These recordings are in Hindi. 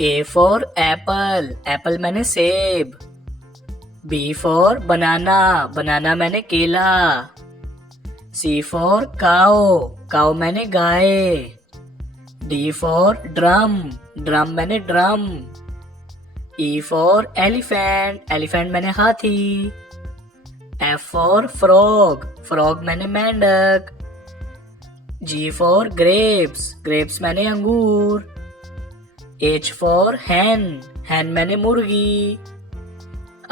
A for apple, apple मैंने सेब। B for banana, banana मैंने केला। C for cow, cow मैंने गाय। D for drum, drum मैंने drum. E for elephant, elephant मैंने हाथी। F for frog, frog मैंने मेंढक। G for grapes, grapes मैंने अंगूर। H for hen, hen मैंने मुर्गी।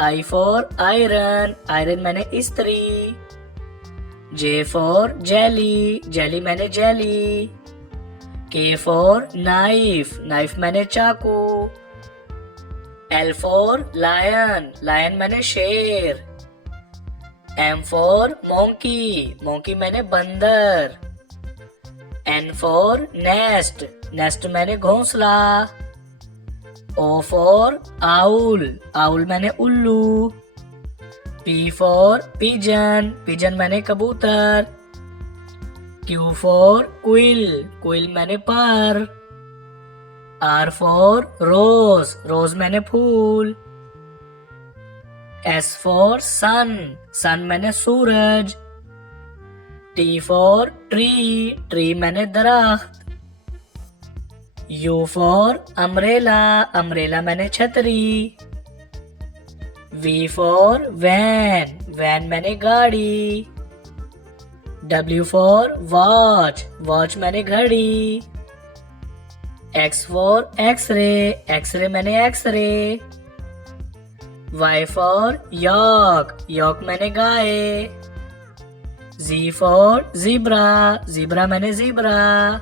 I for iron, iron मैंने इस्त्री। J for jelly, jelly मैंने jelly. K for knife, knife मैंने चाकू। L for lion, lion मैंने शेर। M for monkey, monkey मैंने बंदर। N for nest, nest मैंने घोंसला। O for owl, owl मैंने उल्लू। P for pigeon, pigeon मैंने कबूतर। Q for quill, quill मैंने पर। R for rose, rose मैंने फूल। S for sun, sun मैंने सूरज। T for tree, tree मैंने दरख्त। U for umbrella, umbrella मैंने छतरी। V for van, van मैंने गाड़ी। W for watch, watch मैंने घड़ी। X for x-ray, x-ray मैंने x-ray। Y for yak, yak मैंने गाय। Z for zebra, zebra मैंने zebra।